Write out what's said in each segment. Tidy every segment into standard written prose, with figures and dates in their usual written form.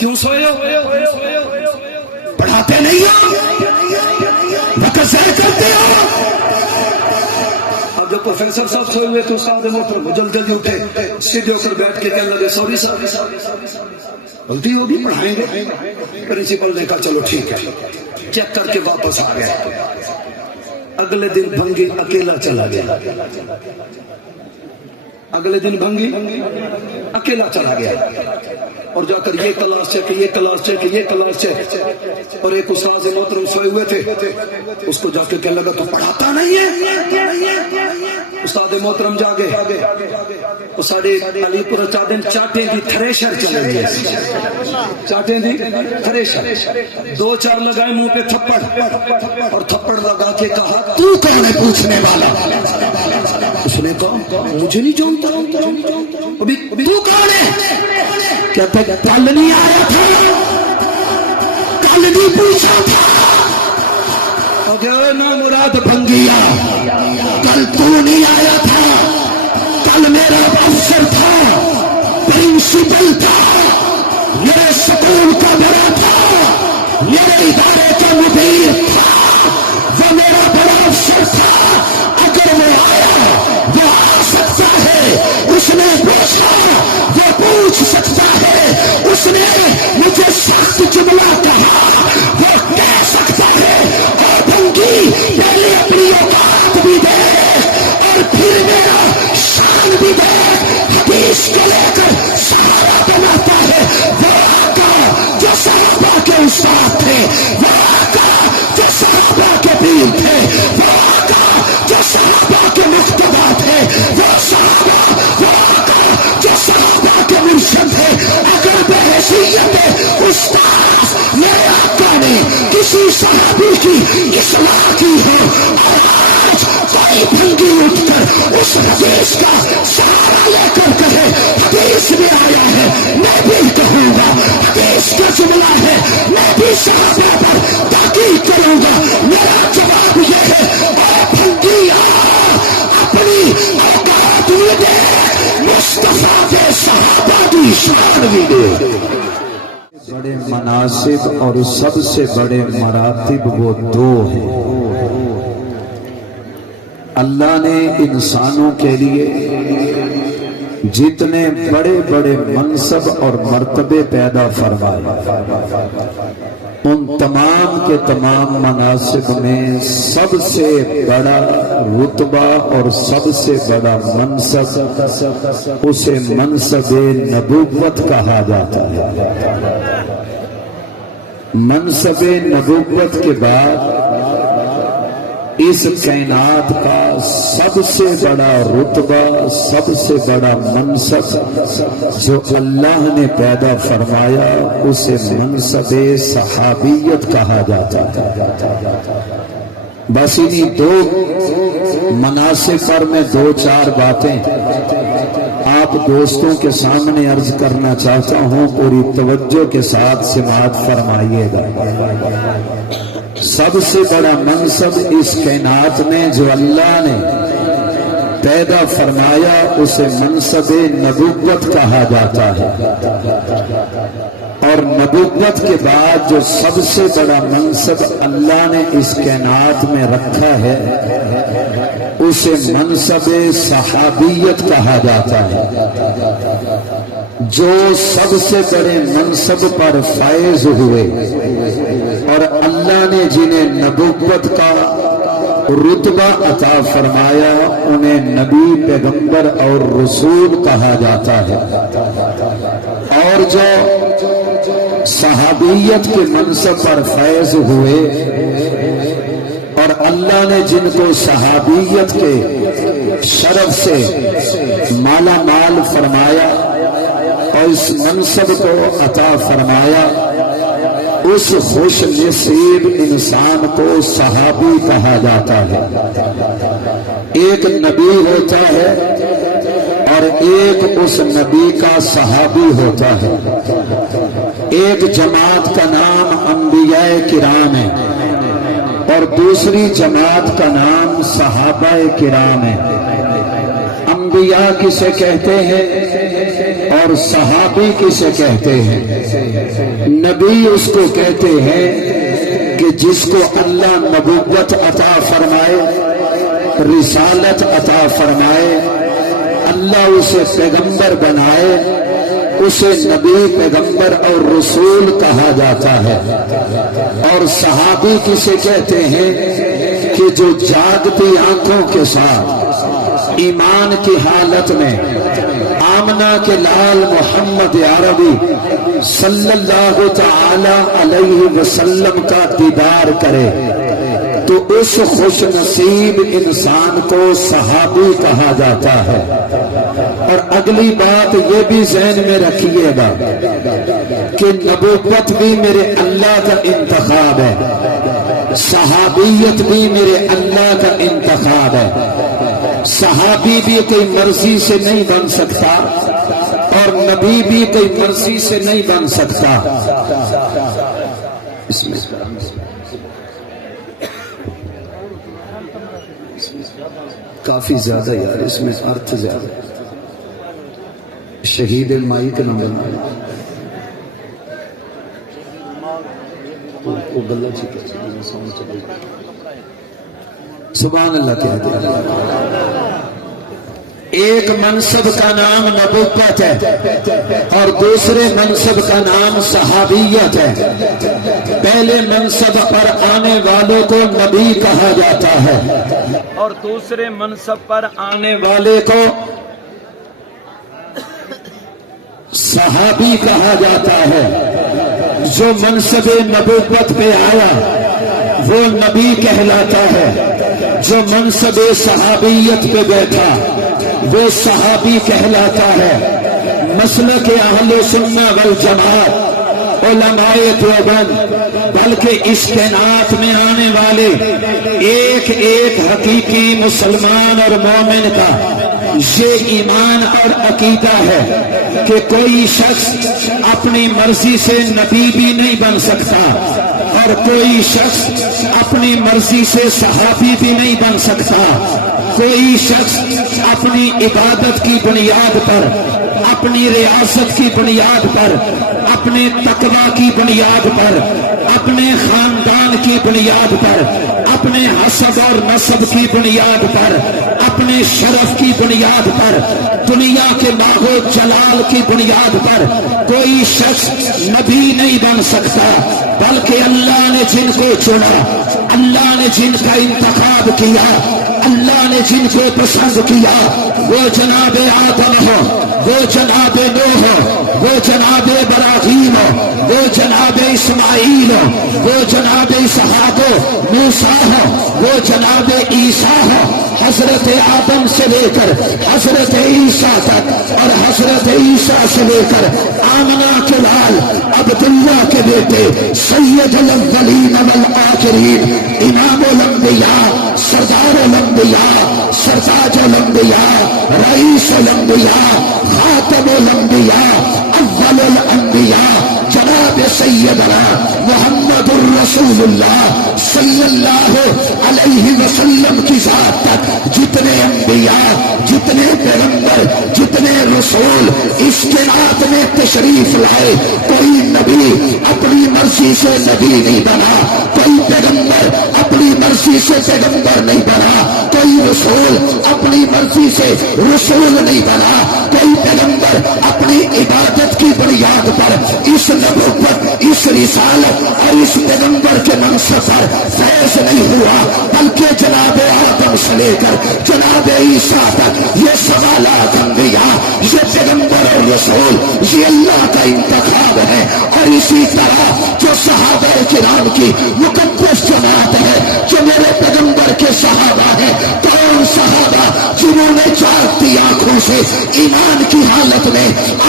کیوں سوئے ہو؟ پڑھاتے نہیں ہو، وقت ضائع کرتے ہو۔ اب جب پروفیسر صاحب سوئے ہوئے تو استاد محترم جلدی جلدی اٹھے، سیدھے ہو کر بیٹھ کے کہنے لگے سوری صاحب غلطی ہوگی، پڑھائیں گے۔ پرنسپل نے کہا چلو ٹھیک ہے، چیک کر کے واپس آ گیا۔ اگلے دن بھنگی اکیلا چلا گیا، اگلے دن بھنگی اکیلا چلا گیا اور جا کر یہ کلاس چیک، یہ کلاس چیک، یہ کلاس چیک۔ اور ایک استاد محترم سوئے ہوئے تھے، اس کو جا کے کہنے لگا تو پڑھاتا نہیں ہے۔ استاد محترم جاگے، وہ ساڑھے علی پور چاٹیں دی تھریشر چلے گئے، چاٹیں دی تھریشر، دو چار لگائے منہ پہ تھپڑ، اور تھپڑ لگا کے کہا تو کون ہے پوچھنے والا؟ اس نے کہا مجھے نہیں جانتا، ابھی تو کون ہے؟ کہتا ہے کل نہیں آیا تھا، کل نہیں پوچھا تھا۔ نا مراد بھنگیا، کل تو نہیں آیا تھا، کل میرا افسر تھا، پرنسپل تھا، میرے سکول کا بڑا تھا، میرے ادارے کا مدیر تھا، وہ میرا بڑا افسر تھا۔ اگر وہ آیا وہ آ سکتا ہے، اس نے پوچھا وہ پوچھ سکتا ہے، اس نے مجھے سخت جملہ کہا وہ کہہ سکتا ہے۔ اور بھنگی پہلے اپنی اوقات بھی دے اور پھر میرا شان بھی دے۔ حدیث کو لے کر سہارا بناتا ہے وہ آقا جو صحابہ کے استاد تھے، وہ آقا جو صحابہ کے پیر تھے، وہ آقا جو صحابہ کے مقتدی تھے، وہ صحابہ، وہ آقا جو صحابہ کے مرشد تھے۔ اگر بحیثیت استاد میرے آقا نے کسی صحابی کی اصلاح کی ہے اور آج کوئی بھنگی اٹھ کر اس حدیث کا سہارا لے کر کہے حدیث میں آیا ہے، میں بھی کہوں گا حدیث کا جملہ ہے، میں بھی صحابہ پر تاکید کروں گا، میرا جواب یہ ہے اے بھنگیا اپنی اوقات بھی دے، مصطفیٰ کے صحابہ کی شان بھی دے۔ بڑے مناصب اور سب سے بڑے مراتب وہ دو ہیں۔ اللہ نے انسانوں کے لیے جتنے بڑے بڑے منصب اور مرتبے پیدا فرمائے، ان تمام کے تمام مناصب میں سب سے بڑا رتبہ اور سب سے بڑا منصب اسے منصب نبوت کہا جاتا ہے۔ منصب نبوت کے بعد اس کائنات کا سب سے بڑا رتبہ، سب سے بڑا منصب جو اللہ نے پیدا فرمایا اسے منصب صحابیت کہا جاتا ہے۔ بس انہی دو مناصب پر میں دو چار باتیں آپ دوستوں کے سامنے عرض کرنا چاہتا ہوں، پوری توجہ کے ساتھ سماعت فرمائیے گا۔ سب سے بڑا منصب اس کائنات میں جو اللہ نے پیدا فرمایا اسے منصب نبوت کہا جاتا ہے، اور نبوت کے بعد جو سب سے بڑا منصب اللہ نے اس کائنات میں رکھا ہے اسے منصب صحابیت کہا جاتا ہے۔ جو سب سے بڑے منصب پر فائز ہوئے اور اللہ نے جنہیں نبوت کا رتبہ عطا فرمایا انہیں نبی، پیغمبر اور رسول کہا جاتا ہے، اور جو صحابیت کے منصب پر فائز ہوئے اور اللہ نے جن کو صحابیت کے شرف سے مالا مال فرمایا اور اس منصب کو عطا فرمایا، اس خوش نصیب انسان کو صحابی کہا جاتا ہے۔ ایک نبی ہوتا ہے اور ایک اس نبی کا صحابی ہوتا ہے۔ ایک جماعت کا نام انبیاء کرام ہے اور دوسری جماعت کا نام صحابہ کرام ہے۔ انبیاء کسے کہتے ہیں اور صحابی کسے کہتے ہیں؟ نبی اس کو کہتے ہیں کہ جس کو اللہ نبوت عطا فرمائے، رسالت عطا فرمائے، اللہ اسے پیغمبر بنائے، اسے نبی، پیغمبر اور رسول کہا جاتا ہے۔ اور صحابی کسے کہتے ہیں؟ کہ جو جاگتی آنکھوں کے ساتھ ایمان کی حالت میں آمنہ کے لال محمد عربی صلی اللہ تعالی علیہ وسلم کا دیدار کرے تو اس خوش نصیب انسان کو صحابی کہا جاتا ہے۔ اور اگلی بات یہ بھی ذہن میں رکھیے گا کہ نبوت بھی میرے اللہ کا انتخاب ہے، صحابیت بھی میرے اللہ کا انتخاب ہے۔ صحابی بھی کوئی مرضی سے نہیں بن سکتا اور نبی بھی کوئی مرضی سے نہیں بن سکتا۔ اس میں کافی زیادہ یار، اس میں ارتھ زیادہ ہے۔ شہید مائی کا نمبر سبحان اللہ کہتے ہیں۔ ایک منصب کا نام نبوت ہے اور دوسرے منصب کا نام صحابیت ہے۔ پہلے منصب پر آنے والوں کو نبی کہا جاتا ہے اور دوسرے منصب پر آنے والے کو صحابی کہا جاتا ہے۔ جو منصب نبوت پہ آیا وہ نبی کہلاتا ہے، جو منصب صحابیت پہ بیٹھا وہ صحابی کہلاتا ہے۔ مسلک اہل سنہ والجماعت علماء دیوبند بلکہ اس کائنات میں آنے والے ایک ایک حقیقی مسلمان اور مومن کا یہ ایمان اور عقیدہ ہے کہ کوئی شخص اپنی مرضی سے نبی بھی نہیں بن سکتا اور کوئی شخص اپنی مرضی سے صحابی بھی نہیں بن سکتا۔ کوئی شخص اپنی عبادت کی بنیاد پر، اپنی ریاست کی بنیاد پر، اپنے تقوی کی بنیاد پر، اپنے خاندان کی بنیاد پر، اپنے حسب اور نسب کی بنیاد پر، اپنے شرف کی بنیاد پر، دنیا کے باغ و جلال کی بنیاد پر کوئی شخص نبی نہیں بن سکتا، بلکہ اللہ نے جن کو چنا، اللہ نے جن کا انتخاب کیا، اللہ نے جن کو پسند کیا، وہ جناب آدم ہو، وہ جناب نوح ہو، وہ جناب ابراہیم ہو، وہ جناب اسماعیل ہو، وہ جناب اسحاق ہو، موسیٰ ہو، وہ جناب عیسیٰ ہو، حضرت آدم سے لے کر حضرت عیسیٰ تک اور حضرت عیسیٰ سے لے کر آمنہ کے لال عبداللہ کے بیٹے سید الاولین والآخرین امام الانبیاء سردار الانبیاء سرتاج الانبیاء رئیس الانبیاء خاتم الانبیاء اول الانبیاء جناب سیدنا محمد الرسول اللہ صلی اللہ علیہ وسلم کی ذات تک جتنے انبیاء، جتنے پیغمبر، جتنے رسول اس کائنات میں تشریف لائے، کوئی نبی اپنی مرضی سے نبی نہیں بنا، کوئی پیغمبر اپنی مرضی سے پیغمبر نہیں بنا، کوئی رسول اپنی مرضی سے رسول نہیں بنا، کوئی پیغمبر اپنی عبادت کی بنیاد پر اس نبوت، اس رسالت اور اس پیغمبر کے منصب پر فیض نہیں ہوا، بلکہ جناب آدم سے لے کر جناب عیسیٰ تک یہ سوالات انبیاء، یہ پیغمبر اور رسول، یہ اللہ کا انتخاب ہے۔ اور اسی طرح جو صحابہ کرام کی مقدس جماعت ہے، جو میرے پیغمبر کے صحابہ ہیں، کون صحابہ جنہوں نے جاگتی آنکھوں سے ایمان کی حالت میں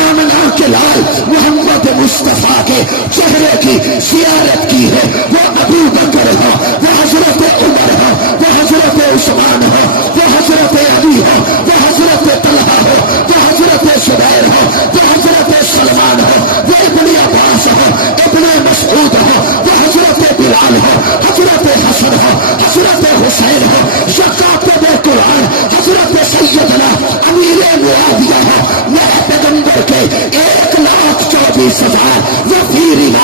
آمنہ کے لال محمد مصطفیٰ کے چہرے کی زیارت کی ہے، وہ ابو بکر ہو، وہ حضرت عمر ہو، وہ حضرت عثمان ہو، وہ حضرت علی ہو، وہ حضرت طلحہ ہو، وہ حضرت زبیر ہو، وہ حضرت سلمان ہو، وہ ابن عباس ہو، ابن مسعود ہو، وہ حضرت بلال ہو، حضرت حسن ہو، حضرت حسین ہو، یا کاتب قرآن حضرت سیدنا امیر معاویہ ہو، میرے پیغمبر کے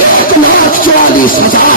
1,44,000,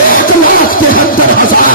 1,73,000,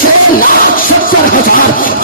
6,70,000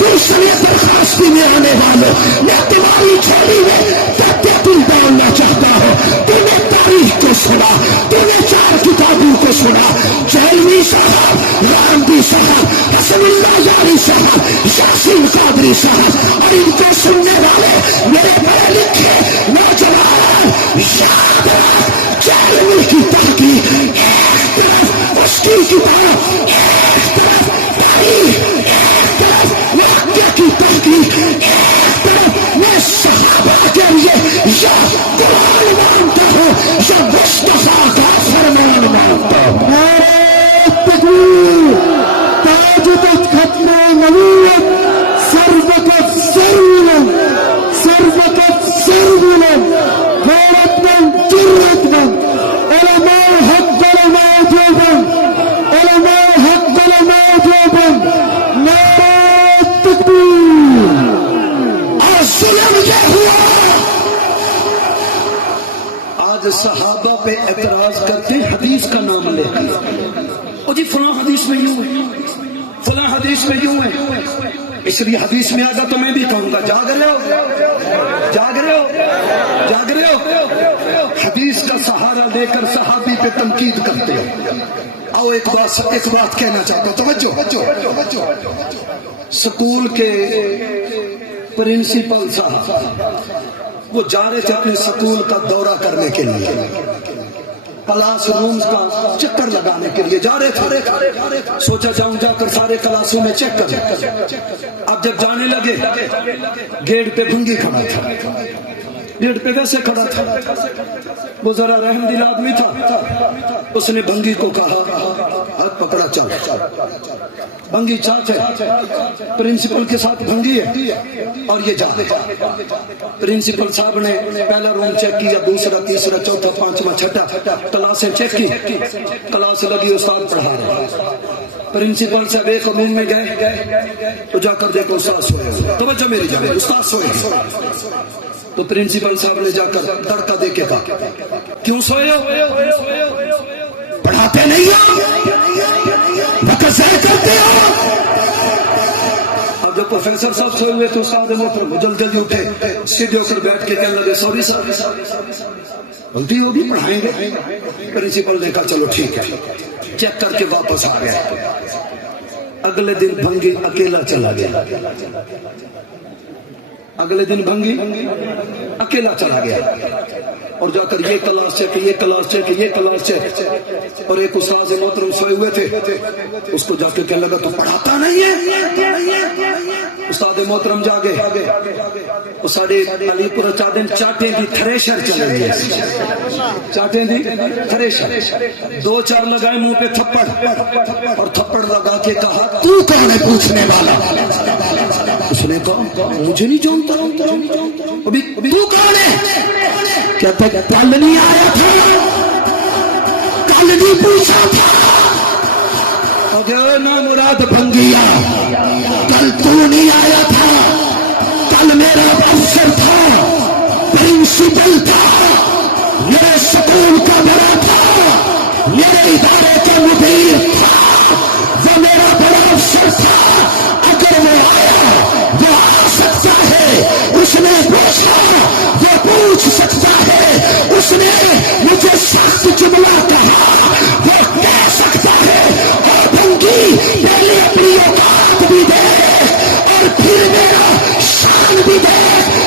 دوسرے درخواستی میں آنے والوں، میں تمہاری جھولی میں دل ڈالنا چاہتا ہوں۔ تو نے تاریخ کو سنا، تو نے 4 کتابوں کو سنا، جہلوی صاحب، رامدی صاحب، حسن اللہ یاری صاحب، یاسین قادری صاحب، اور ان کو سننے والے میرے پڑھے لکھے نوجوان، یاد رکھ جہلوی کی تحقیق ایک طرف، اس کی کتاب ایک طرف، تاریخ ایک طرف، واقعہ کی تحقیق ایک طرف، میں صحابہ کے لیے یا قرآن مانتا ہوں یا مصطفیٰ کا فرمان مانتا ہوں۔ تکبیر، تاج تخت ختم نبوت، سر وقف سر بلند، سر وقف سر بلند، غیرت مند جرت مند، علماء حق علماء دیوبند، علماء حق علماء دیوبند، نعرہ تکبیر۔ اور ظلم یہ ہوا، آج صحابہ پہ اعتراض کرتے حدیث کا نام لے اور جی فلاں حدیث میں یوں ہے، فلاں حدیث میں یوں ہے، اس لیے حدیث میں آگا تو میں بھی کہوں گا جاگ رہے ہو، جاگ رہے ہو، جاگ رہے ہو۔ حدیث کا سہارا لے کر صحابی پہ تنقید کرتے ہیں۔ آؤ ایک بات کہنا چاہتا ہوں، توجہ۔ سکول کے پرنسپل صاحب وہ جا رہے تھے اپنے سکول کا دورہ کرنے کے لیے، کلاس رومز کا چکر لگانے کے لیے جا رہے تھے، سوچا جاؤں جا کر سارے کلاسوں میں چیک کر۔ اب جب جانے لگے گیٹ پہ بھنگی کھڑا تھا، گیٹ پہ ویسے کھڑا تھا، وہ ذرا رحم دل آدمی تھا، اس نے بھنگی کو کہا ہاتھ پکڑا چل، بھنگی چاچ ہے، پرنسپل کے ساتھ بھنگی ہے اور یہ جا۔ پرنسپل صاحب نے پہلا روم چیک کیا، دوسرا تیسرا چوتھا پانچواں چھٹا، کلاسیں چیک کی، کلاس لگی، استاد پڑھا رہا۔ پرنسپل صاحب ایک روم میں گئے تو جا کر دیکھو استاد سوئے، توجہ میری جانے، استاد سوئے۔ تو پرنسپل صاحب نے جا کر دڑکا دے کے کہا کیوں سوئے ہو؟ پڑھاتے نہیں ہو، وقت ضائع کرتے ہو۔ اب جب پروفیسر صاحب سوئے ہوئے تو استاد محترم جلدی اٹھے، سیدھے ہو کر بیٹھ کے کہنے لگے سوری سر، غلطی ہوگی پڑھائیں گے۔ پرنسپل نے کہا چلو ٹھیک ہے، چیک کر کے واپس آ گیا۔ اگلے دن بھنگی اکیلا چلا گیا، اگلے دن بھنگی اکیلا چلا گیا اور جا کر یہ کلاس چیک، یہ کلاس چیک، یہ کلاس چیک، اور ایک استاد محترم سوئے ہوئے تھے، اس کو جا کے کہنے لگا تو پڑھاتا نہیں ہے؟ استاد محترم جاگے، وہ ساڑھے علی پورا چاٹیں چاٹیں دی تھریشر چلے گئے، چاٹیں دی تھریشر، 2-4 لگائے منہ پہ تھپڑ، اور تھپڑ لگا کے کہا تو کون ہے پوچھنے والا؟ اس نے کہا مجھے نہیں جانتا، ابھی تو کون ہے؟ کہتا ہے کل نہیں آیا تھا، کل نہیں پوچھا تھا، اگر نا مراد بھنگیا کل تو نہیں آیا تھا، کل میرا افسر تھا، پرنسپل تھا، میرے سکول کا بڑا تھا، میرے ادارے کا مدیر تھا، وہ میرا بڑا افسر تھا، اگر وہ آیا وہ آ سکتا ہے، اس نے پوچھا وہ پوچھ سکتا ہے، اس نے مجھے سخت جملہ کہا وہ کہہ سکتا ہے، اور بھنگی پہلے اپنی اوقات بھی دے اور پھر میرا شان بھی دے،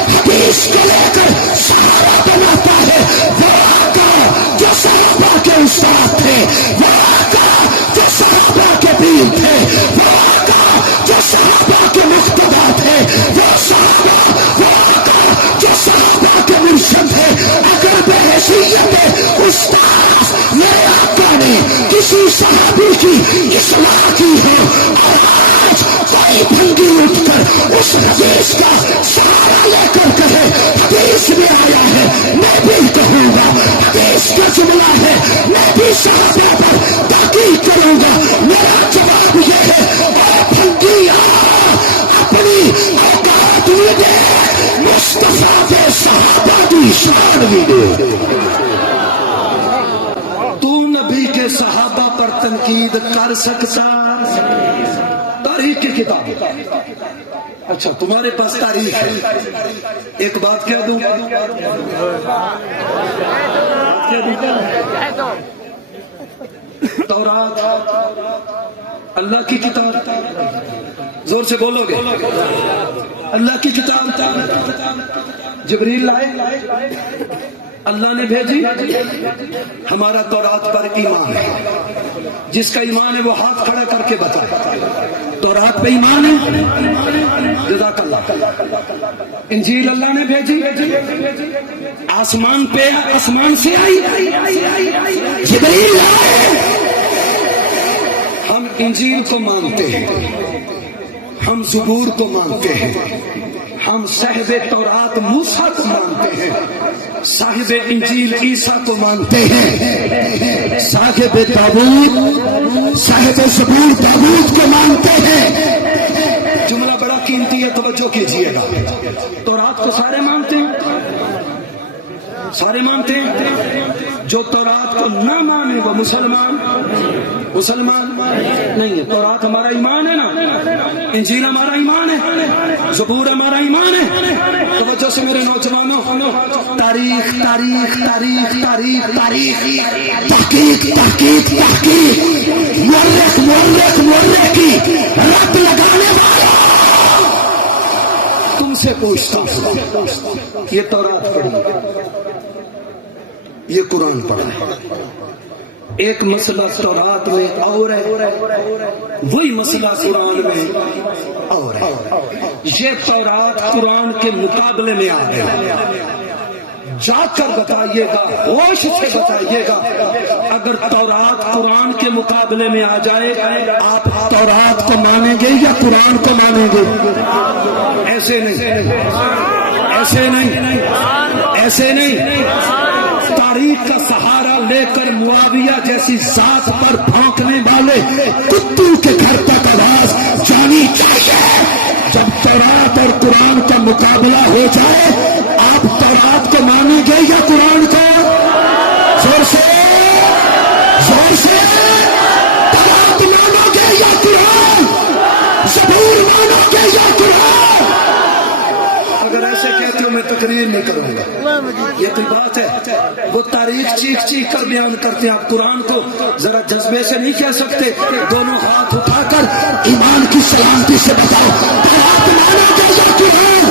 حدیث کو لے کر سہارا بناتا ہے، وہ آقا جو صحابہ کے استاد تھے، وہ آقا جو صحابہ کے پیر تھے، وہ آقا جو صحابہ کے مقتدی تھے، وہ صحابہ، وہ آقا جو صحابہ کے مرشد تھے، اگر بحیثیت استاد میرے آقا نے کسی صحابی کی اصلاح کی ہے اور آج کوئی بھنگی اٹھ کر اس حدیث کا سہارا لے کر کہے حدیث میں آیا ہے، میں بھی کہوں گا حدیث کا جملہ ہے، میں بھی صحابہ پر تحقیق کروں گا، میرا جواب یہ ہے اے بھنگیا اپنی اوقات بھی دے، مصطفیٰ کے صحابہ کی شان بھی دے۔ تو نبی کے صحابہ پر تنقید کر سکتا، تاریخ کی کتاب. اچھا تمہارے پاس تاریخ ہے. ایک بات کہہ دوں, تورات اللہ کی کتاب, زور سے بولو گے, اللہ کی کتاب. جبریل لائے, اللہ نے بھیجی. ہمارا تورات پر ایمان ہے. جس کا ایمان ہے وہ ہاتھ کھڑا کر کے بتائے. تورات پہ ایمان ہے. جزاک اللہ. انجیل اللہ نے بھیجی, آسمان پہ, آسمان سے آئی. جبریل لائے. ہم انجیل کو مانتے ہیں, ہم زبور کو مانتے ہیں, ہم صاحب تورات موسیٰ کو مانتے ہیں, صاحب انجیل عیسیٰ کو مانتے ہیں, صاحب تابوت, صاحب زبور داؤد کو مانتے ہیں. جملہ بڑا قیمتی ہے, توجہ کیجیے گا. تورات کو سارے مانتے ہیں, سارے مانتے ہیں. جو تورات کو نہ مانے وہ مسلمان نہیں ہے. تورات ہمارا ایمان ہے نا, انجیل ہمارا ایمان ہے, زبور ہمارا ایمان ہے. توجہ سے میرے نوجوانوں, تاریخ تاریخ تاریخ تاریخ تاریخ, تحقیق تحقیق تحقیق, مورخ مورخ مورخ کی رت لگانے والا. تم سے پوچھتا ہوں, یہ تورات پڑھی, یہ قرآن پڑھا, ایک مسئلہ تورات میں اور ہے, وہی مسئلہ قرآن میں اور ہے. یہ تورات قرآن کے مقابلے میں آ گیا. جا کر بتائیے گا, ہوش سے بتائیے گا, اگر تورات قرآن کے مقابلے میں آ جائے آپ تورات کو مانیں گے یا قرآن کو مانیں گے؟ ایسے نہیں, ایسے نہیں, ایسے نہیں. تاریخ کا سہارا لے کر معاویہ جیسی ذات پر بھونکنے والے کتوں کے گھر تک آواز جانی چاہیے. جب تورات اور قرآن کا مقابلہ ہو جائے آپ تورات کو مانیں گے یا قرآن کو؟ زور سے, زور سے. تورات مانو گے یا قرآن؟ زبور مانو گے یا قرآن؟ اگر ایسے کہتے ہو میں تقریر نہیں کروں گا. یہ کوئی بات ہے؟ وہ تاریخ چیخ چیخ کر بیان کرتے ہیں, آپ قرآن کو ذرا جذبے سے نہیں کہہ سکتے. دونوں ہاتھ اٹھا کر ایمان کی سلامتی سے بتاؤ, تورات مانو گے یا قرآن؟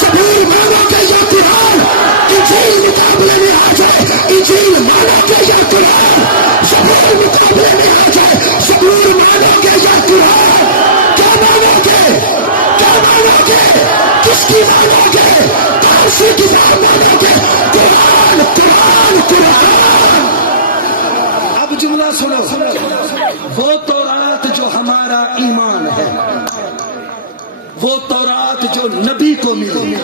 زبور مانو گے یا قرآن؟ انجیل مقابلے میں آ جائے, انجیل مانو گے یا قرآن؟ زبور مقابلے میں آ جائے, زبور مانو گے یا قرآن؟ کیا مانو گے, کیا مانو گے, کس کی مانو گے, کون سی کتاب مانو گے؟ قرآن قرآن قرآن. اب جملہ سنو, وہ تورات جو ہمارا ایمان ہے, وہ تورات جو نبی کو ملی,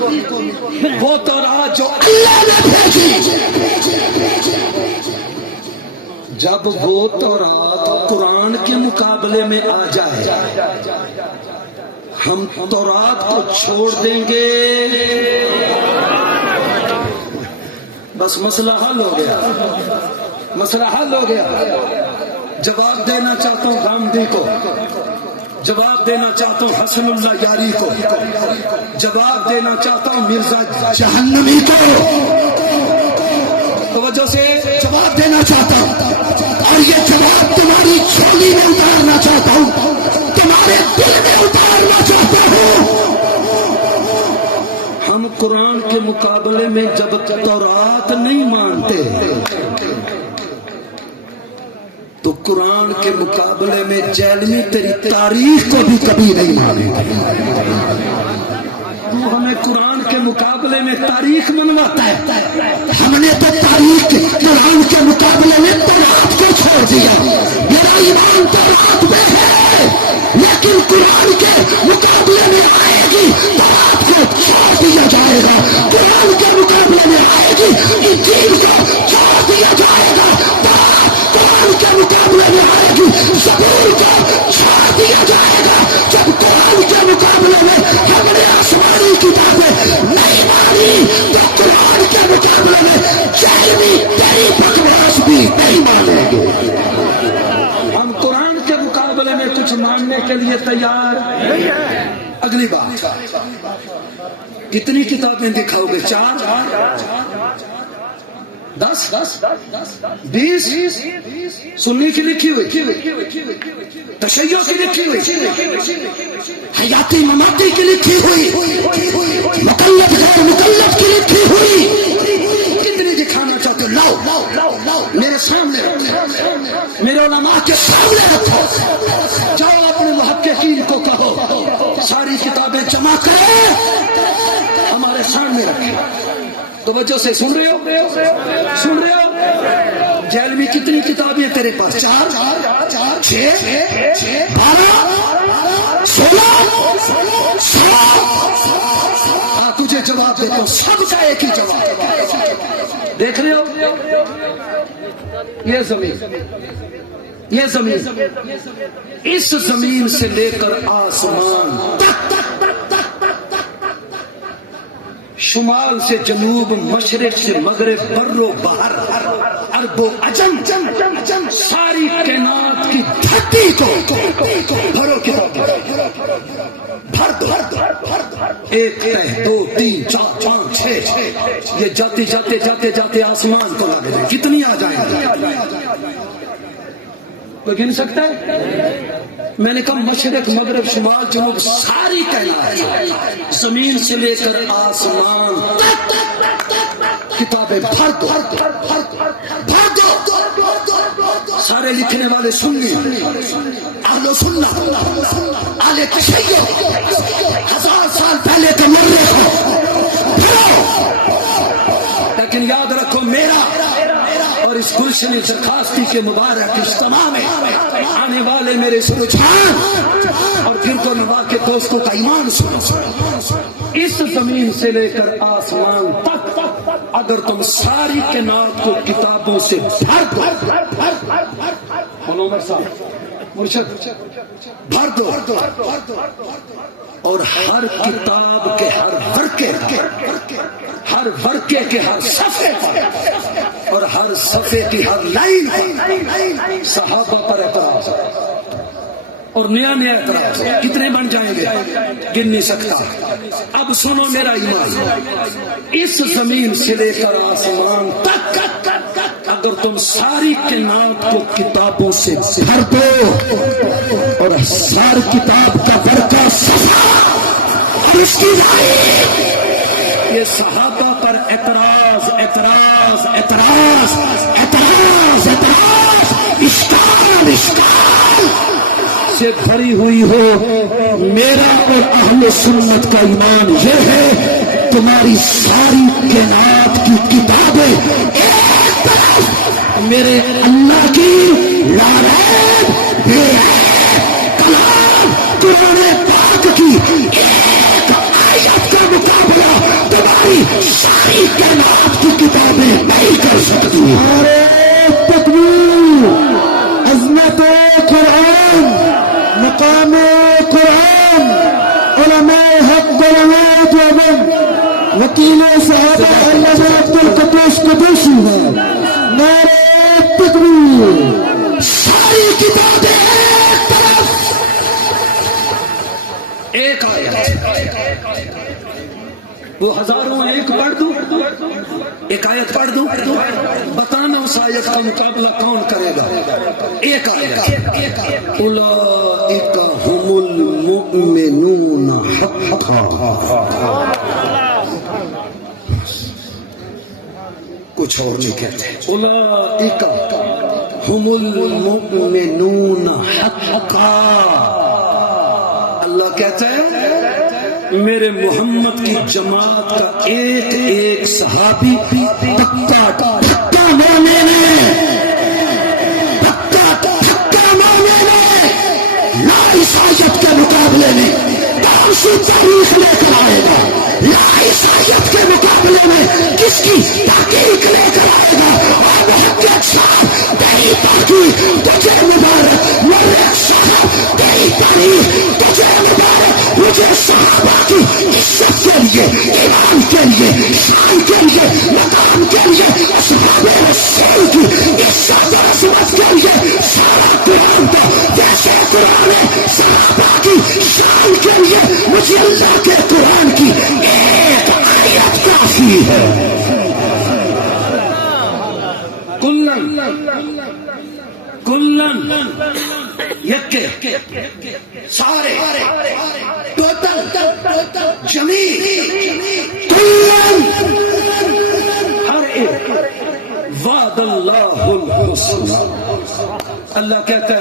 وہ تورات جو اللہ نے بھیجی, جب وہ تورات قرآن کے مقابلے میں آ جائے ہم تورات کو چھوڑ دیں گے, بس مسئلہ حل ہو گیا, مسئلہ حل ہو گیا. جواب دینا چاہتا ہوں گاندھی کو, جواب دینا چاہتا ہوں حسن اللہ یاری کو, جواب دینا چاہتا ہوں مرزا جہنمی کو, توجہ سے جواب دینا چاہتا ہوں, اور یہ جواب تمہاری جھولی میں اتارنا چاہتا ہوں, تمہارے دل میں اتارنا چاہتا ہوں. ہم قرآن کے مقابلے میں جب تورات نہیں مانتے تو قرآن کے مقابلے میں جیل میں تیری تاریخ کو بھی کبھی نہیں مانے گا. تو ہمیں قرآن کے مقابلے میں تاریخ منواتا ہے. ہم نے تو تاریخ قرآن کے مقابلے میں تورات کو چھوڑ دیا. میرا ایمان تورات میں ہے, لیکن قرآن کے مقابلے میں آئے گی تورات کو چھوڑ دیا جائے گا. قرآن کے مقابلے میں آئے گی انجیل کو چھوڑ دیا جائے گا. قرآن کے مقابلے میں آئے گی زبور کو چھوڑ دیا جائے گا. جب قرآن کے مقابلے میں ہم نے آسمانی کتابیں نہیں مانی تو قرآن کے مقابلے میں جہنمی تیری بکواس بھی نہیں مانیں گے. ہم قرآن کے مقابلے میں کچھ ماننے کے لیے تیار نہیں ہے. اگلی بات، کتنی کتابیں دکھاؤ گے؟ 4 10 20 سنی کی لکھی ہوئی، تشیع کی لکھی ہوئی، حیاتی مماتی کی لکھی ہوئی، مکلف غیر مکلف کی لکھی ہوئی. کتنی دکھانا چاہتے ہو؟ لاؤ میرے سامنے رکھو، میرے علماء کے سامنے رکھو. جاؤ اپنے محققین کو کہو ساری کتابیں جمع کرے ہمارے سامنے رکھے. توجہ سے سن رہے ہو؟ جیل میں کتنی کتابیں تیرے پاس؟ 4 6 12 16 ہاں تجھے جواب دیتا ہوں، سب کا ایک ہی جواب. دیکھ رہے ہو یہ زمین، اس زمین سے لے کر آسمان تک، شمال سے جنوب، مشرق سے مغرب، بر و بحر، عرب و عجم، ساری کائنات کی دھرتی کو بھرو کتاب، بھر دو. 1 2 3 4 5 6 یہ جاتے آسمان کو لگے گا. کتنی آ جائیں گے؟ کوئی گن سکتا ہے؟ میں نے کہا مشرق مغرب شمال جنوب ساری کائنات، زمین سے لے کر آسمان تک کتابیں بھر دو. سارے لکھنے والے سنی، اہل سنت، اہل تشیع، 1000 سال پہلے کا مورخ ہو. لیکن یاد رکھو میرا اور اس گلشن درخواستی کے مبارک اجتماع میں آنے والے میرے اس رجحان اور گرد و نواح کے دوستوں کا ایمان سنو. اس زمین سے لے کر آسمان تک اگر تم ساری کائنات کو کتابوں سے بھر دو، عمر صاحب مرشد بھر دو، اور ہر کتاب کے ہر ورقے کے ہر صفحے پر اور ہر صفحے کی ہر لائن پر صحابہ پر اعتراض اور نیا اعتراض، کتنے بن جائیں گے گن نہیں سکتا. اب سنو میرا ایمان، اس زمین سے لے کر آسمان تک اگر تم ساری کائنات کو کتابوں سے بھر دو اور ہر کتاب کا ورقہ صفحہ اور اس کی لائن، یہ صحابہ پر اعتراض اشکال سے بھری ہوئی ہو. میرا اور اہل سنت کا ایمان یہ ہے تمہاری ساری کائنات کی کتابیں ایک طرف میرے اللہ کی لا ریب بے کلام قرآن پاک کی ایک آیت کا مقابلہ تمہاری ساری کائنات کی کتابیں نہیں کر سکتی. تکبیر، عظمت قرآن، مقام قرآن، علماء حق، علماء دیوبند، وکیل صحابہ علامہ عبد القدوس قدوسی ہے. نعرہ تکبیر. ساری کتابیں ایک طرف، ایک آیت، وہ ہزاروں ایک پڑھ دوں، ایک آیت پڑھ دوں، بتانا اس آیت کا مقابلہ کون کرے گا. ایک آیت، اولئک هم المؤمنون حقا، کچھ اور نہیں کہتے. اولئک هم المؤمنون حقا. اللہ کہتا ہے میرے محمد کی جماعت کا ایک صحابی پکا مومن ہے، پکا مومن ہے. لا عیسائیت کے مقابلے میں کون سی تاریخ لے کر آئے گا؟ لا عیسائیت کے مقابلے میں کس کی تحقیق لے کر آئے گا؟ اور محقق صاحب تیری تحقیق تجھے مبارک، مورخ صاحب تیری تاریخ تجھے مبارک. مجھے صحابہ کی عزت کے لیے، ایمان کے لیے، شان کے لیے، مقام کے لیے، اصحاب رسول کی عزت اور عظمت کے لیے سارا قرآن تو جیسے قرآن صحابہ کی شان کے لیے مجھے اللہ کے قرآن کی ایک آیت کافی ہے. کلن یکے سارے ٹوٹل جمیع ہر ایک وعد اللہ الحسن. اللہ کہتا ہے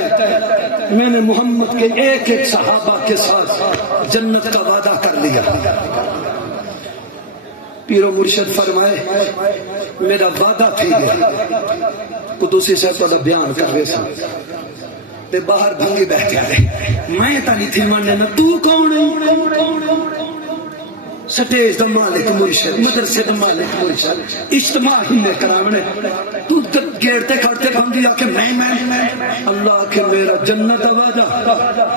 میں نے محمد کے ایک ایک صحابہ کے ساتھ جنت کا وعدہ کر لیا. پیر و مرشد فرمائے میرا وعدہ تھی گیا قدوسی سے تو بیان کر رہے سن تے باہر بھنگی بیٹھے آ رہے میں تا نہیں تھی ماننے نہ تو کون ہے سٹیج دا مالک مرشد مدرسے دا مالک مرشد اجتماع ہی نے کراونے تو گیڑتے کھڑتے بھنگی آ کے میں اللہ کے میرا جنت دا وعدہ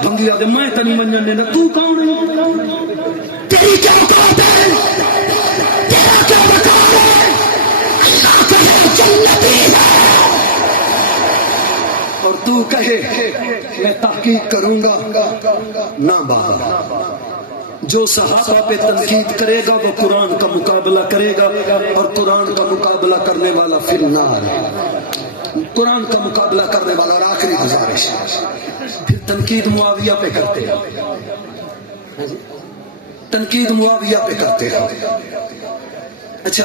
بھنگی آ کے میں تا نہیں ماننے نہ تو کون ہے تیری کیا اوقات ہے تیرا کیا مقام ہے اللہ کہے جنتی ہے اور تو کہے میں تحقیق کروں گا نہ بابا. جو صحابہ پہ تنقید کرے گا وہ قرآن کا مقابلہ کرے گا اور قرآن کا مقابلہ کرنے والا فی النار. قرآن کا مقابلہ کرنے والا. اور آخری گزارش پھر تنقید معاویہ پہ کرتے ہیں تنقید معاویہ پہ کرتے ہیں. اچھا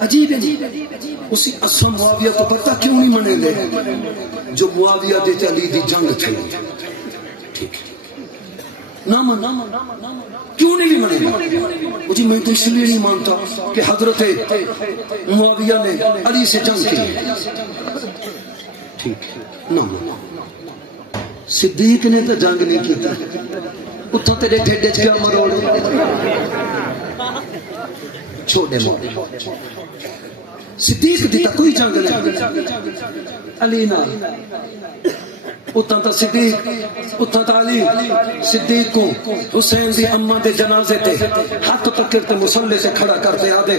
عجیب ہے جی اسی اصل معاویہ کو پتہ کیوں نہیں منے لے جو معاویہ دے علی دی جنگ تھی ٹھیک کیوں نہیں منے لے مجھے میں تو اس لیے نہیں مانتا کہ حضرت معاویہ نے علی سے جنگ کی ٹھیک نہ صدیق نے تو جنگ نہیں کی اتھا تیرے ڈھیڈے کیا مروڑ چھوڑے موڑے صدیق دیتا کوئی جنگ نہیں علی نہ اتنا تا صدیق اتنا تا علی صدیق کو حسین دی اماں دے جنازے تے ہاتھ پکڑتے مسلح سے کھڑا کرتے آدھے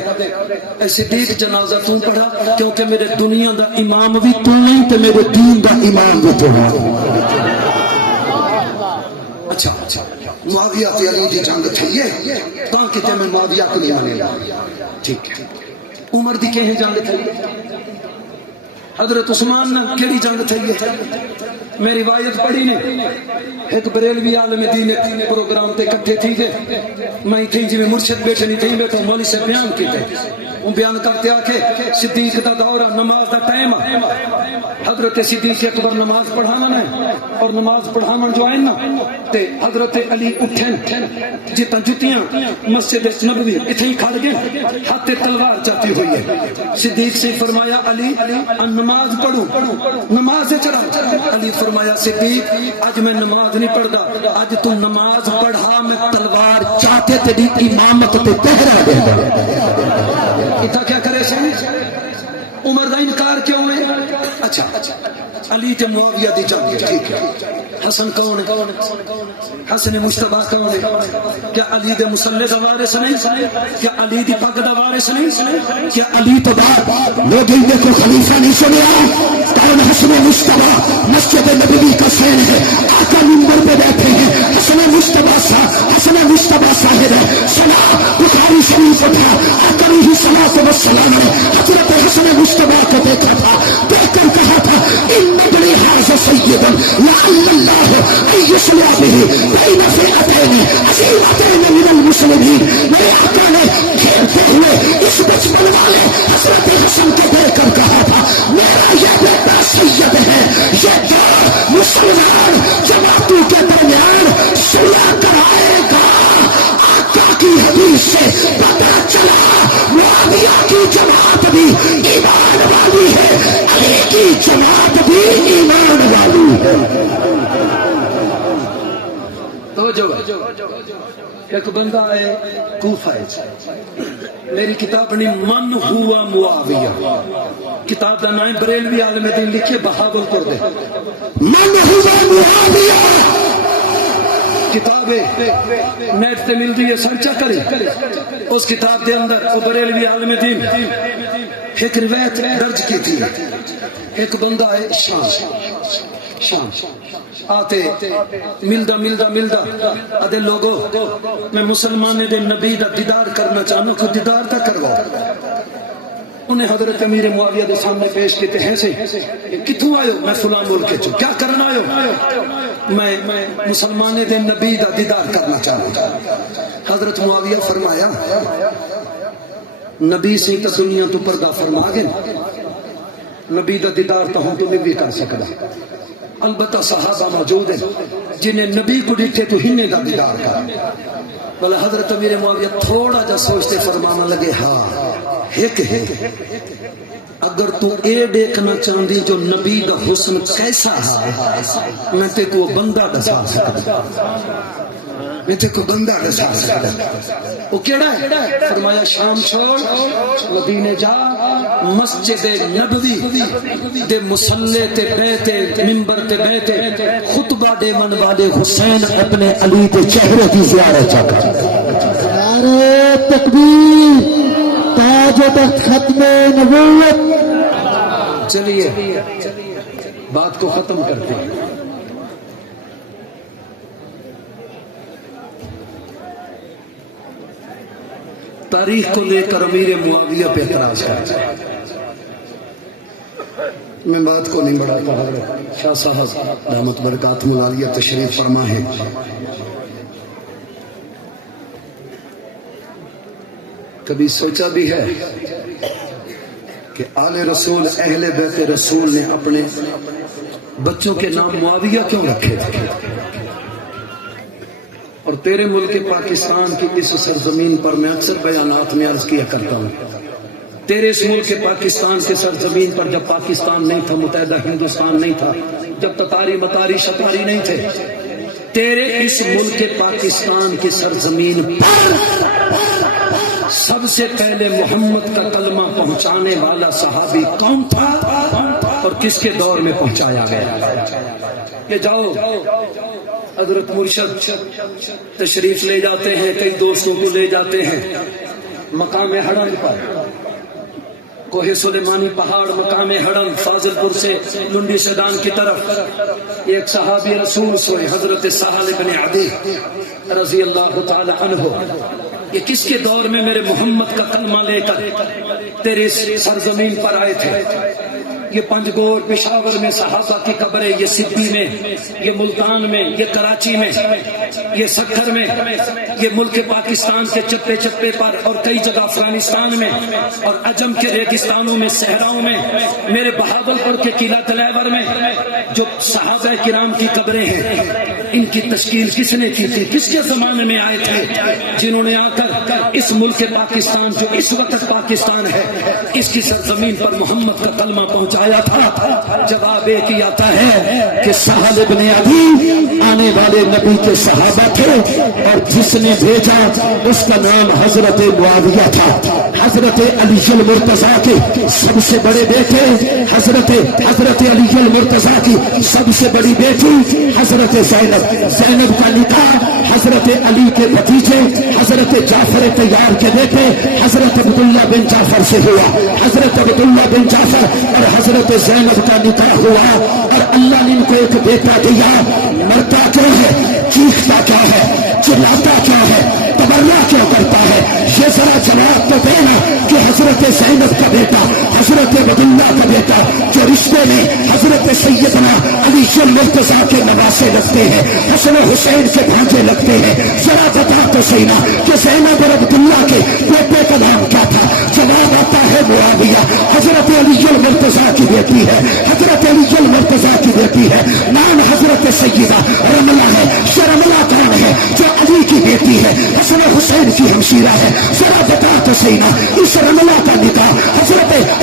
اے صدیق جنازہ تم پڑھا کیونکہ میرے دنیا دا امام بھی تو نہیں تے میرے دین دا امام بھی تو نہیں. اچھا معاویہ تے علی دی جنگ تھی یہ تاکہ تے میں معاویہ کو نہیں مانے گا ٹھیک ہے. عمر دی کہیں جنگ تھی حضرت عثمان نے کیڑی جنگ تھی میں روایت پڑھی نے ایک بریلوی عالم دین پروگرام تے اکٹھے تھی تھے میں تھی جی مرشد بیٹھے نہیں تھی بیٹھو مولوی سے بیان کیتے وہ بیان کرتے آ کے صدیق دا دورہ نماز دا ٹائم حضرت صدیق اکبر نماز پڑھانا ہے اور نماز پڑھانا جو ہے نا تے حضرت علی اٹھن جتنا جتیاں مسجد نبوی اتنے ہی کھڑ گئے ہاتھ تلوار چاہتی ہوئی ہے صدیق سے فرمایا علی نماز پڑھو نماز چڑھا علی فرمایا صدیق آج میں نماز نہیں پڑھتا آج تو نماز پڑھا میں تلوار چاہتے تیری امامت تے پہرا دے اتنا کیا کرے سن عمر دا انکار کیوں ہے. اچھا علی تے معاویہ دی جنگ ٹھیک ہے. حسن کون ہے حسن مجتبی کون ہے کیا علی دے مسلح دا وارث نہیں کیا علی دی پگ دا وارث نہیں کیا علی تو بعد لوگ ان کو خلیفہ نہیں سنیا کون حسن مجتبی مسجد نبوی کا سین ہے آقا منبر پہ بیٹھے ہیں حسن مجتبی صاحب ہے سنا بخاری شریف اٹھا آقا علیہ الصلوۃ والسلام نے حضرت حسن مجتبی کو دیکھا تھا دیکھ کر کہا تھا ان ابنی ھذا سید لعل اللہ ان یصلح به بین فئتین عظیمتین من المسلمین. میرے آقا نے کھیلتے ہوئے اس بچپن والے حضرت حسن کو دیکھ کر کہا تھا میرا یہ بیٹا سید ہے یہ دو مسلمان جماعتوں کے درمیان صلح کرائے گا. آقا کی حدیث سے پتہ چلا معاویہ کی جماعت بھی ایمان والی ہے علی کی جماعت بھی ایمان والی ہے. ایک بندہ ہے کوفہ میری کتاب نے من ہوا معاویہ کتاب کا نام بریلوی عالم دین لکھے بہاول کر دے من ہوا معاویہ کتاب نیٹ سے ملتی ہے سرچا کرے اس کتاب کے اندر وہ بریلوی عالم دین ایک روایت درج کی تھی. ایک بندہ ہے شام آتے ملدا ادے لوگو میں مسلمانے دے نبی دا دیدار کرنا چاہنا کہ دیدار تا کرواؤ. انہیں حضرت امیر معاویہ دے سامنے پیش کیتے ہیں سے کتوں آئے ہو؟ میں فلاں ملک چوں. کیا کرنا آئے ہو؟ میں مسلمانے دے نبی دا دیدار کرنا چاہنا. حضرت معاویہ فرمایا نبی سے تو دنیا تو پردہ فرما گئے، نبی دا دیدار تو ہم تمہیں بھی کر سکتا. البتہ صحابہ موجود ہیں جنہیں نبی کو ڈٹھے تو ہنے دا دیدار کر. بلے حضرت امیر معاویہ تھوڑا جا سوچتے فرمانا لگے ہاں ایک اگر تو اے دیکھنا چاہتی جو نبی دا حسن کیسا ہے میں تے کو بندہ دسا سکتا، میں تے کو بندہ دسا سکتا. وہ کیڑا ہے؟ فرمایا شام چھوڑ مدینے جا، مسجد نبوی دے مصلی تے بیٹھے، منبر تے بیٹھے خطبہ دے من والے حسین اپنے علی کے چہرے کی زیارت چاہتا. نعرہ تکبیر، تاج و تخت ختم نبوت. چلیے بات کو ختم کرتے ہیں. تاریخ کو لے کر امیر معاویہ پہ اعتراض کرتا ہے. میں بات کو نہیں بڑھاتا. حضرت شاہ صاحب دامت برکاتہم العالیہ تشریف فرما ہے. کبھی سوچا بھی ہے کہ آل رسول اہل بیت رسول نے اپنے بچوں کے نام معاویہ کیوں رکھے تھے؟ اور تیرے ملک پاکستان کی اس سرزمین پر میں اکثر بیانات میں عرض کیا کرتا ہوں، تیرے اس ملک پاکستان کے سرزمین پر جب پاکستان نہیں تھا، متحدہ ہندوستان نہیں تھا، جب تتاری متاری شتاری نہیں تھے، تیرے اس ملک پاکستان کی سرزمین پر سب سے پہلے محمد کا کلمہ پہنچانے والا صحابی کون تھا اور کس کے دور میں پہنچایا گیا؟ کہ جاؤ حضرت مرشد تشریف لے جاتے ہیں، کئی دوستوں کو لے جاتے ہیں مقام ہڑن پر، کوہ سلیمانی پہاڑ مقام ہڑن فاضل پور سے لنڈی شدان کی طرف. ایک صحابی رسول سوئے حضرت سہل بن عدی رضی اللہ تعالی عنہ. یہ کس کے دور میں میرے محمد کا کلمہ لے کر تیرے سرزمین پر آئے تھے؟ یہ پنجگور پشاور میں صحابہ کی قبریں، یہ سدھی میں، یہ ملتان میں، یہ کراچی میں، یہ سکھر میں، یہ ملک پاکستان کے چپے چپے پر اور کئی جگہ افغانستان میں اور عجم کے ریگستانوں میں، صحراؤں میں، میرے بہاول پور کے قلعہ تلیور میں جو صحابہ کرام کی قبریں ہیں، ان کی تشکیل کس نے کی تھی؟ کس کے زمانے میں آئے تھے جنہوں نے آ کر اس ملک پاکستان جو اس وقت پاکستان ہے اس کی سرزمین پر محمد کا کلمہ پہنچایا تھا؟ جواب ایک ہی آتا ہے کہ سہل بن عدی آنے والے نبی کے صحابہ تھے اور جس نے بھیجا اس کا نام حضرت معاویہ تھا. حضرت علی المرتضیٰ کے سب سے بڑے بیٹے حضرت علی المرتضیٰ کی سب سے بڑی بیٹی حضرت زینب کا نکاح حضرت علی کے بھتیجے حضرت جعفر طیار کے بیٹے حضرت عبداللہ بن جعفر سے ہوا. حضرت عبداللہ بن جعفر اور حضرت زینب کا نکاح ہوا اور اللہ نے ان کو ایک بیٹا دیا. مرتا کیا ہے؟ چیختا کیا ہے؟ چلاتا کیا ہے؟ تبرہ کیا کرتا ہے؟ یہ ذرا جواب تو دینا کہ حضرت زینب کا بیٹا حضرت عبداللہ کا بیٹا جو رشتے میں حضرت سیدنا علی المرتضیٰ کے نواسے لگتے ہیں، حسن حسین کے بھانجے لگتے ہیں، ذرا بتا تو صحیح نا کہ زینب اور عبداللہ کے بیٹے کا نام کیا تھا؟ جواب آتا ہے معاویہ. حضرت علی المرتضیٰ کی بیٹی ہے، حضرت علی المرتضیٰ کی بیٹی ہے، نام حضرت سیدہ رملہ ہے. شرملہ کون ہے؟ جو علی کی بیٹی ہے، حسن حسین کی ہمشیرہ ہے. ذرا بتا تو صحیح نا اس رملہ کا نکاح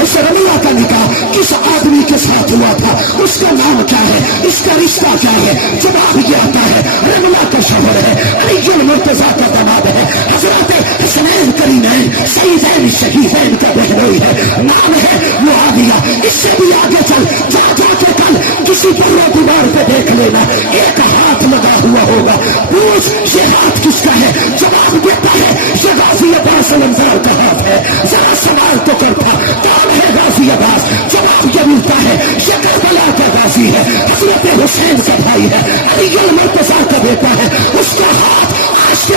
اس رملہ کا نکاح کس آدمی کے ساتھ ہوا تھا؟ اس کا نام کیا ہے؟ اس کا رشتہ کیا ہے؟ جواب یہ آتا ہے رملہ کا شوہر ہے، علی المرتضیٰ کا داماد ہے، حضرت حسنین کرینین سیدین شہیدین کا بہنوئی ہے، نام ہے معاویہ. اس سے بھی آگے چل جا کے کل کسی پر دیوار پہ دیکھ لینا ایک ہاتھ لگا ہوا ہوگا. پوچھ یہ ہاتھ کس کا ہے؟ جواب دیتا ہے یہ غازی عباس الانصار کا ہاتھ ہے. ذرا سوال تو کرتا کون ہے غازی عباس؟ جواب یہ ملتا ہے یہ کربلا کا غازی ہے، حضرت حسین کا بھائی ہے،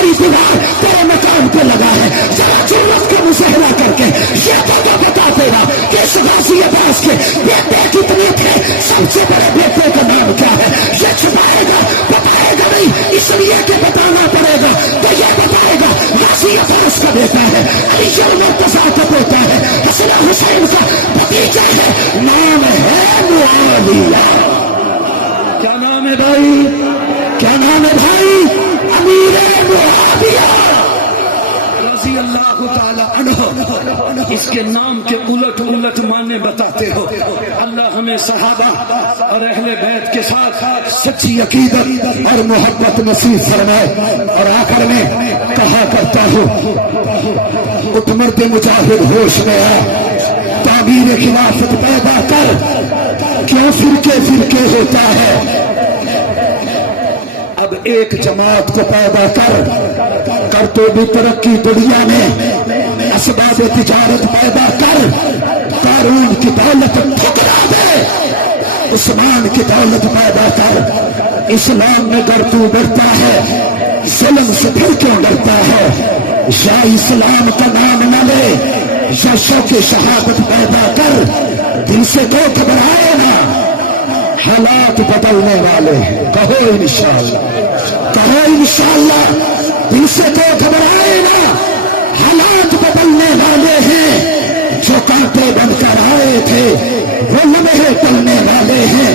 کوئی دیوار تیرے مقام پہ لگا ہے، ذرا جرت کا مظاہرہ کر کے یہ تو بتا دینا کہ اس غازی عباس کے بیٹے کتنے تھے، سب سے بڑے بیٹے کا نام کیا ہے؟ یہ چھپائے گا، بتائے گا نہیں، اس لیے کہ بتانا پڑے گا تو یہ بتائے گا غازی عباس کا بیٹا ہے، علی المرتضیٰ کا بیٹا ہے، حسن حسین کا بھتیجا ہے، نام ہے معاویہ۔ کیا نام ہے بھائی؟ کیا نام ہے بھائی؟ امیر معاویہ رضی اللہ تعالی عنہ۔ اس کے نام کے الٹ الٹ معنی بتاتے ہو۔ اللہ ہمیں صحابہ اور اہل بیت کے ساتھ سچی عقیدت اور محبت نصیب فرمائے۔ اور آخر میں کہا کرتا ہوں، اٹھ مرد مجاہد ہوش میں آ، تعبیر خلافت پیدا کر، کیوں فرقے فرقے ہوتا ہے؟ اب ایک جماعت کو پیدا کر تو بھی ترقی دنیا میں، اسباب تجارت پیدا کر، قارون کی دولت ٹھکرا دے، عثمان کی دولت پیدا کر۔ اسلام میں گر تو ڈرتا ہے، ظلم سے پھر کیوں ڈرتا ہے؟ یا اسلام کا نام نہ لے، یا شوق شہادت پیدا کر، دل سے تو گھبرائے نا، حالات بدلنے والے ہیں، کہو انشاءاللہ، کہو انشاءاللہ، دل سے تو گھبرائے نا، حالات بدلنے والے ہیں، جو کانٹے بن کر آئے تھے وہ لمحے ٹلنے والے ہیں،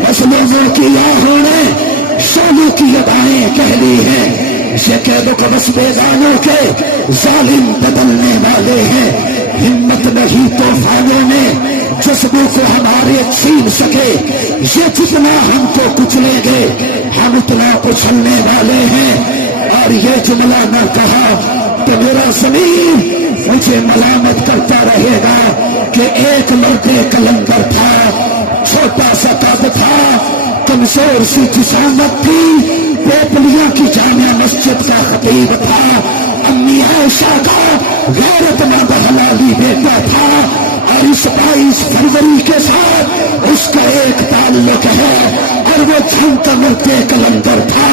مظلوموں کی آہوں نے شولوں کی ادائیں کہہ لی ہیں، یہ قید و قبض بیگانوں کے ظالم بدلنے والے ہیں، ہمت نہیں طوفانوں میں جذبوں کو ہمارے چھین سکے، یہ جتنا ہم کو کچلیں گے ہم اتنا کچلنے والے ہیں۔ اور یہ جملہ نہ کہا کہ میرا زمین مجھے ملامت کرتا رہے گا کہ ایک لڑکے کلندر تھا، چھوٹا سا قد تھا، کمزور سی جسامت تھی، پیپلیاں کی جامع مسجد کا خطیب تھا، امی عائشہ کا غیرت مند حلالی بیٹا تھا، اور اس 22 فروری کے ساتھ اس کا ایک تعلق ہے، اور وہ جھنکا مرتے کلندر تھا،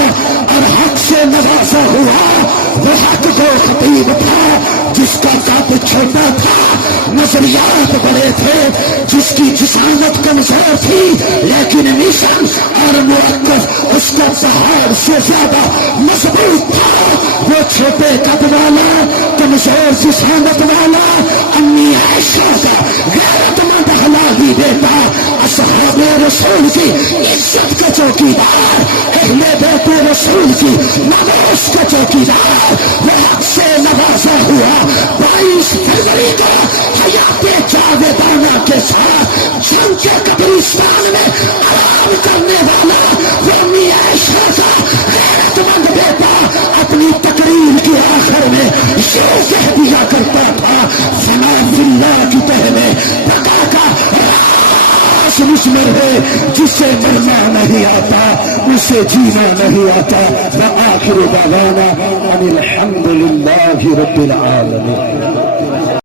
اور حق سے نوازا ہوا وہ حق کو خطیب تھا، جس کا قد چھوٹا تھا، نظریات بڑے تھے، جس کی جسامت کمزور تھی لیکن مشن اور موقف اس کا پہاڑ سے زیادہ مضبوط تھا، وہ چھوٹے قد والا کمزور جسامت والا امی عائشہ کا غیرت مند حلالی بیٹا، اصحاب رسول کی عزت کا چوکیدار، اہل بیت رسول کی ناموس کا چوکیدار، وہ حق سے نوازا ہوا 22 فروری کو حیات جاویدانہ کے ساتھ جنگ کے قبرستان میں آرام کرنے والا وہ امی عائشہ کا غیرت مند بیٹا اپنی تقریر کی آخر میں یوں کہہ دیا کرتا تھا، فنا فی اللہ کی تہ میں بقا کا راز مجھ میں ہے، جسے مرنا نہیں آتا اسے جینا نہیں آتا۔ وآخر دعوانا ان الحمد للہ رب العالمین۔